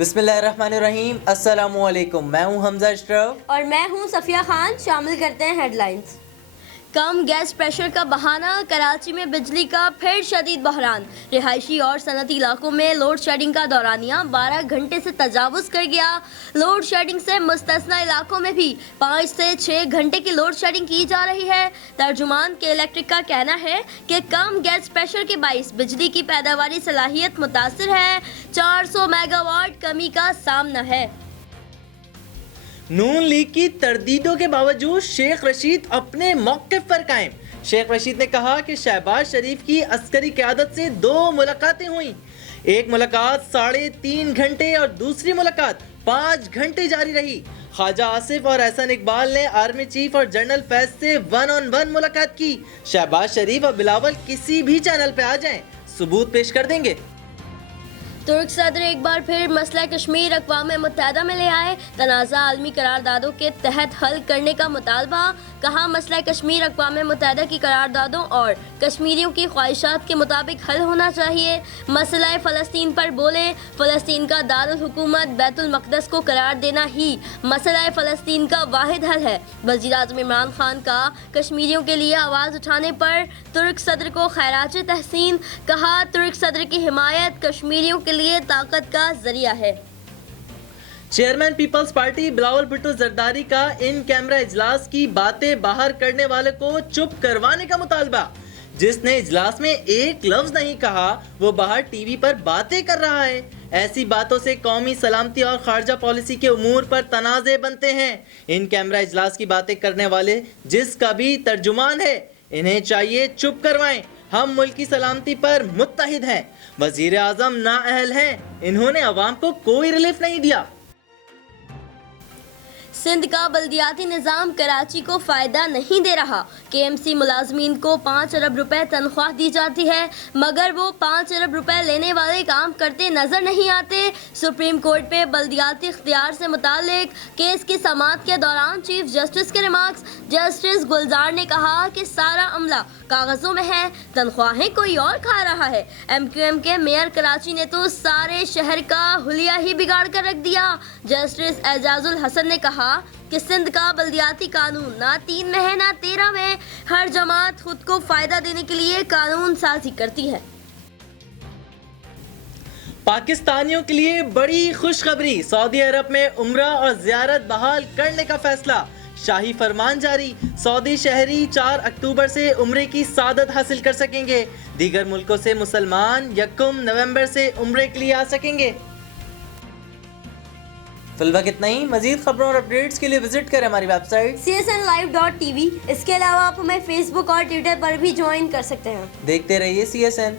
بسم اللہ الرحمن الرحیم، السلام علیکم، میں ہوں حمزہ اشرف اور میں ہوں صفیہ خان۔ شامل کرتے ہیں ہیڈ لائنز۔ کم گیس پریشر کا بہانہ، کراچی میں بجلی کا پھر شدید بحران، رہائشی اور صنعتی علاقوں میں لوڈ شیڈنگ کا دورانیہ 12 گھنٹے سے تجاوز کر گیا۔ لوڈ شیڈنگ سے مستثنی علاقوں میں بھی 5 سے 6 گھنٹے کی لوڈ شیڈنگ کی جا رہی ہے۔ ترجمان کے الیکٹرک کا کہنا ہے کہ کم گیس پریشر کے باعث بجلی کی پیداواری صلاحیت متاثر ہے، 400 میگا واٹ کمی کا سامنا ہے۔ نون لیگ کی تردیدوں کے باوجود شیخ رشید اپنے موقف پر قائم۔ شیخ رشید نے کہا کہ شہباز شریف کی عسکری قیادت سے 2 ملاقاتیں ہوئیں، ایک ملاقات 3.5 گھنٹے اور دوسری ملاقات 5 گھنٹے جاری رہی۔ خواجہ آصف اور احسن اقبال نے آرمی چیف اور جنرل فیض سے 1 on 1 ملاقات کی۔ شہباز شریف اور بلاول کسی بھی چینل پہ آ جائیں، ثبوت پیش کر دیں گے۔ ترک صدر ایک بار پھر مسئلہ کشمیر اقوام متحدہ میں لے آئے، تنازع عالمی قراردادوں کے تحت حل کرنے کا مطالبہ۔ کہا مسئلہ کشمیر اقوام متحدہ کی قراردادوں اور کشمیریوں کی خواہشات کے مطابق حل ہونا چاہیے۔ مسئلہ فلسطین پر بولے، فلسطین کا دارالحکومت بیت المقدس کو قرار دینا ہی مسئلہ فلسطین کا واحد حل ہے۔ وزیر اعظم عمران خان کا کشمیریوں کے لیے آواز اٹھانے پر ترک صدر کو خراج تحسین۔ کہا ترک صدر کی حمایت کشمیریوں کے لیے طاقت کا ذریعہ ہے۔ چیئرمین پیپلز پارٹی بلاول بھٹو زرداری کا ان کیمرہ اجلاس کی باتیں باہر کرنے والے کو چپ کروانے کا مطالبہ۔ جس نے اجلاس میں ایک لفظ نہیں کہا وہ باہر ٹی وی پر باتیں کر رہا ہے۔ ایسی باتوں سے قومی سلامتی اور خارجہ پالیسی کے امور پر تنازع بنتے ہیں۔ ان کیمرہ اجلاس کی باتیں کرنے والے جس کا بھی ترجمان ہے، انہیں چاہیے چپ کروائیں۔ ہم ملک کی سلامتی پر متحد ہیں۔ وزیر اعظم نااہل ہیں، انہوں نے عوام کو کوئی ریلیف نہیں دیا۔ سندھ کا بلدیاتی نظام کراچی کو فائدہ نہیں دے رہا۔ کے ایم سی ملازمین کو 5 ارب روپے تنخواہ دی جاتی ہے، مگر وہ 5 ارب روپے لینے والے کام کرتے نظر نہیں آتے۔ سپریم کورٹ پہ بلدیاتی اختیار سے متعلق کیس کی سماعت کے دوران چیف جسٹس کے ریمارکس۔ جسٹس گلزار نے کہا کہ سارا عملہ کاغذوں میں ہے، تنخواہیں کوئی اور کھا رہا ہے۔ ایم کیو ایم کے میئر کراچی نے تو سارے شہر کا حلیہ ہی بگاڑ کر رکھ دیا۔ جسٹس اعجاز الحسن نے کہا کہ سندھ کا بلدیاتی قانون نہ 3 میں ہے نہ 13 میں۔ ہر جماعت خود کو فائدہ دینے کے لیے قانون سازی کرتی ہے۔ پاکستانیوں کے لیے بڑی خوشخبری، سعودی عرب میں عمرہ اور زیارت بحال کرنے کا فیصلہ۔ شاہی فرمان جاری، سعودی شہری 4 اکتوبر سے عمرے کی سعادت حاصل کر سکیں گے۔ دیگر ملکوں سے مسلمان 1 نومبر سے عمرے کے لیے آ سکیں گے۔ فی الوقت اتنا ہی۔ مزید خبروں اور اپڈیٹس کے لیے وزٹ کریں ہماری ویب سائٹ csnlive.tv۔ اس کے علاوہ آپ ہمیں فیس بک اور ٹویٹر پر بھی جوائن کر سکتے ہیں۔ دیکھتے رہیے CSN۔